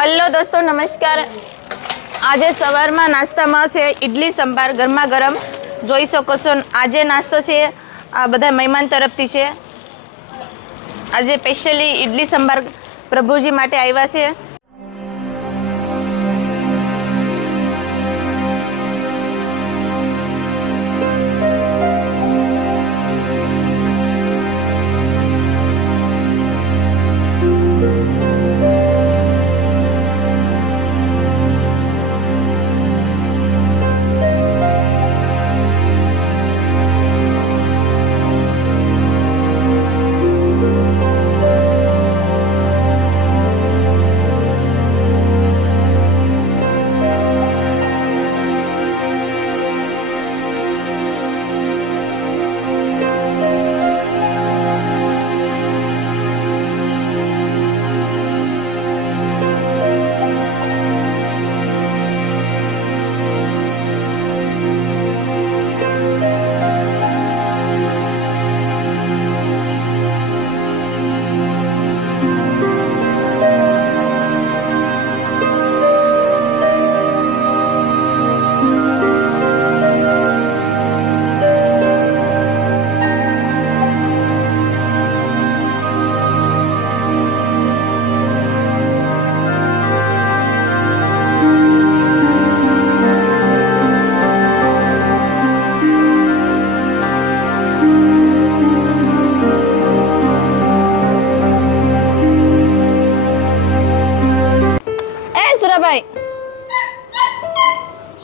Hello दोस्तों नमस्कार। आज सवार में नास्ता में से इडली संभार गरमा गरम जोई सको छो। आज नास्तो है आ बधा मेहमान तरफथी है। आज स्पेशली इडली संभार प्रभुजी माटे आव्या छे।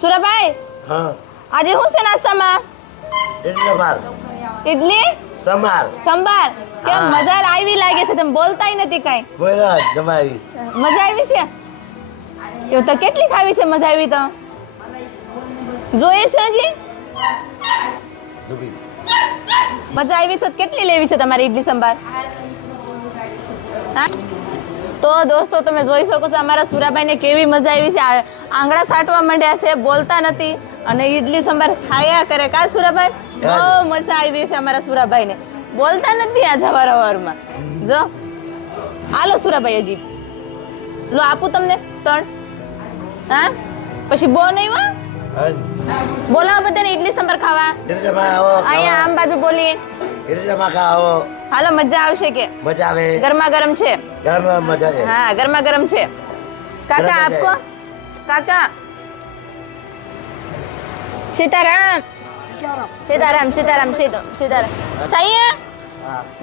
सुराभाई हाँ आज हूँ से नास्ता में इडली संभार संभार क्या हाँ। मजा आई लागे છે તમે બોલતા નથી કાઈ બોલા જમાઈ મજા આવી છે એવું તો કેટલી ખાવી છે મજા આવી તો જોઈએ છે હજી ડૂબી મજા આવી તો કેટલી લેવી છે તમારી ઇડલી સંભાર હા તો દોસ્તો તમે જોઈ શકો છો અમારા સુરાભાઈને કેવી મજા આવી છે આંગળા સાટવા માંડ્યા છે બોલતા નથી અને ઇડલી સંભાર ખાયા કરે કા સુરાભાઈ બહુ મજા આવી છે અમારા સુરાભાઈને બોલતા નથી આ જવારવારમાં જો હાલો સુરાભાઈ હજી લો આપું તમને ત્રણ હા પછી બો નહીં હો બોલાવો બધાને ઇડલી સંભાર ખાવા અહીંયા આમ બાજુ બોલી હાલો મજા આવશે કે મજા આવે ગરમા ગરમ છે ગરમ મજા છે हाँ गर्मा गर्म छे काका आपको काका सीताराम सीताराम सीताराम सीताराम चाहिए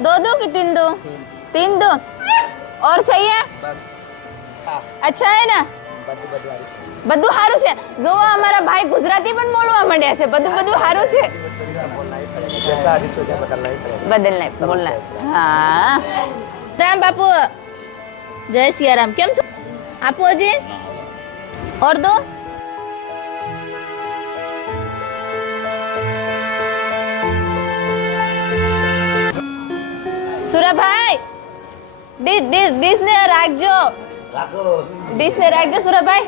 दो दो कि तीन दो तीन दो और चाहिए अच्छा है ना બધું સારું છે જો અમારા ભાઈ ગુજરાતી પણ બોલવા માંડ્યા છે બધું બધું સારું છે બદલના બોલના હા રામ બાપુ जय सिया राम केम छो आपो जी और दो सुरा भाई डिश ने राखजो डिश ने राखजो सुरा भाई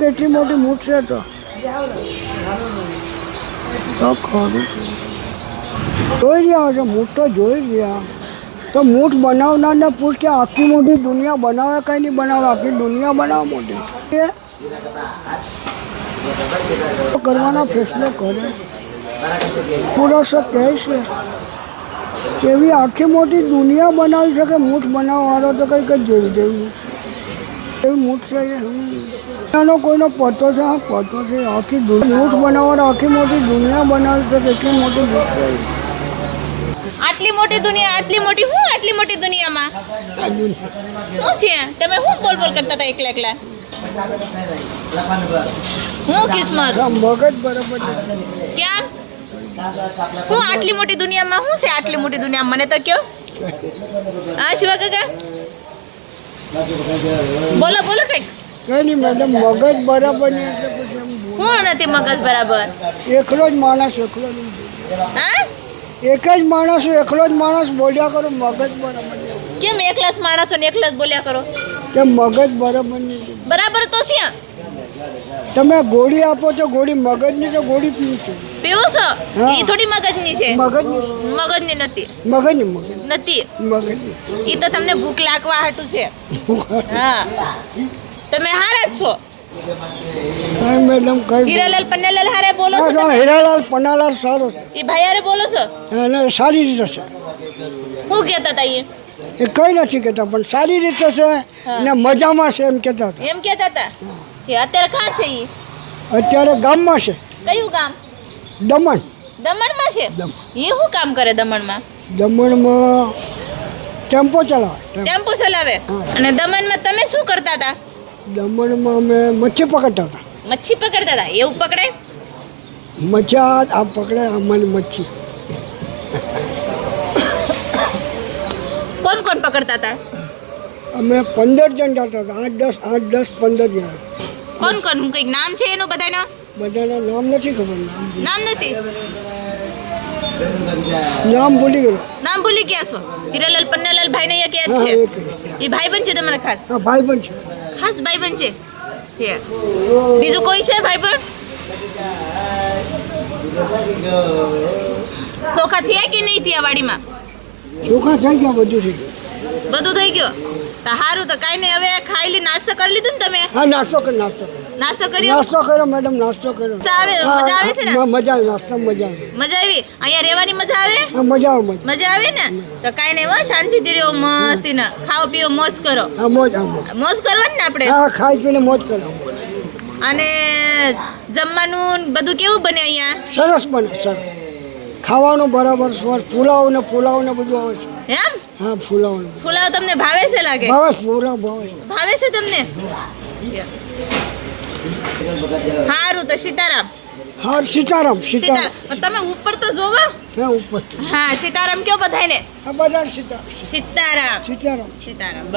કેટલી મોટી મૂઠ છે તો ખરું જોઈ રહ્યા છે મૂઠ તો જોઈ રહ્યા તો મૂઠ બનાવનારને પૂછ કે આખી મોટી દુનિયા બનાવે કંઈ નહીં બનાવે આખી દુનિયા બનાવે મોટી કરવાના ફેસલો કરે પૂરો કહે છે એવી આખી મોટી દુનિયા બનાવી શકે મૂઠ બનાવવાવાળો તો કંઈક જ જેવી જેવી એવી મૂઠ છે એનો કોઈનો પતો છે આ પતો છે આખી મૂઠ બનાવવાનો આખી મોટી દુનિયા બનાવી છે કેટલી મોટી મૂઠ છે આટલી મોટી દુનિયા આટલી મોટી દુનિયામાં શું છે તમે શું બોલ બોલ કરતા હતા એકલા એકલા હું કિસ્મત મગજ બરાબર કેમ હું આટલી મોટી દુનિયામાં શું છે આટલી મોટી દુનિયા મને તો કયો હા શિવા કાકા બોલો બોલો કઈ કઈ નહીં મેડમ મગજ બરાબર નહીં એટલે પછી હું નથી મગજ બરાબર એકલો જ માણસ એકલો જ હા એક જ માણસ એકલો જ માણસ બોલ્યા કરો મગજ બરાબર નહીં કેમ એકલા જ માણસો ને એકલા જ બોલ્યા કરો કે મગજ બરાબર નહીં બરાબર તો છે તમે ગોળી આપો તો ગોળી મગજની તો ગોળી પીવું છું પીવો છો હા. ઈ થોડી મગજની છે મગજની મગજની નથી મગજની નથી મગજની ઈ તો તમને ભૂખ લાગવા હાટું છે હા તમે હારા જ છો હા મેડમ કઈ હીરાલાલ પન્નાલાલ હારે બોલો છો હા, તમે? હીરાલાલ પન્નાલાલ સારો છે. ઈ ભાઈ હારે બોલો છો અને સારી રીતે છે શું કહેતા હતા ઈ એ કઈ નથી કહેતા પણ સારી રીતે છે હા. ને મજામાં છે એમ કહેતા હતા એમ કહેતા હતા એ અત્યારે કાં છે ઈ અત્યારે ગામમાં છે કયું ગામ દમણ દમણમાં છે દમણ. એ શું કામ કરે દમણમાં દમણમાં ટેમ્પો ચલાવે ટેમ્પો ચલાવે હા. અને દમણમાં તમે શું કરતા હતા દમણમાં અમે મચ્છી પકડતા હતા મચ્છી પકડતા હતા એવું પકડાય મચ્છી આ પકડે અમારી મચ્છી કોણ કોણ પકડતા હતા અમે 15 જણ જતા હતા 8, 10, 15 જણ કોણ કોણ કંઈક નામ છે એનું બધાના બધાના નામ નથી ખબર નામ નથી નામ ભૂલી ગયો નામ ભૂલી ગયા છો હીરાલાલ પન્નાલાલ ભાઈ ને ક્યાં હા છે એક એ ભાઈબંધ છે તમારા ખાસ હા ભાઈ પણ છે ખાસ ભાઈબંધ છે હે. બીજું કોઈ છે ભાઈબંધ ચોખા થયા કે નહીં થયા વાડીમાં ચોખા થઈ ગયા બધું થઈ ગયું બધું થઈ ગયું તો સારું તો કાંઈ નહીં હવે ખાઈ લી નાસ્તો કરી લીધું ને તમે હા નાસ્તો કર્યો નાસ્તો કર્યો નાસ્તો કર્યો મેડમ નાસ્તો કર્યો મજા આવે છે ને મજા આવી નાસ્તા મજા આવી મજા આવી અહીંયા રહેવાની મજા આવે હા મજા આવે મજા મજા આવે ને તો કાંઈ નહીં હો શાંતિથી રહ્યો મસ્તીને ખાઓ પીઓ મોજ કરો હા મોજ હા મોજ મોજ કરવાની ને આપણે હા ખાઈ પીને મોજ કરો અને જમવાનું બધું કેવું બને અહીંયા સરસ બને સરસ ખાવાનું બરાબર સરસ પુલાવ ને બધું આવે છે એમ હા પુલાવ ને ફુલાવ તમને ભાવે છે લાગે ભાવે છે, પુલાવ ભાવે છે ભાવે છે તમને સારું તો સીતારામ હા સીતારામ સીતારામ તમે ઉપર તો જોવો હા ઉપર હા સીતારામ કયો બધાને હા બધા સીતારામ સીતારામ સીતારામ સીતારામ બસ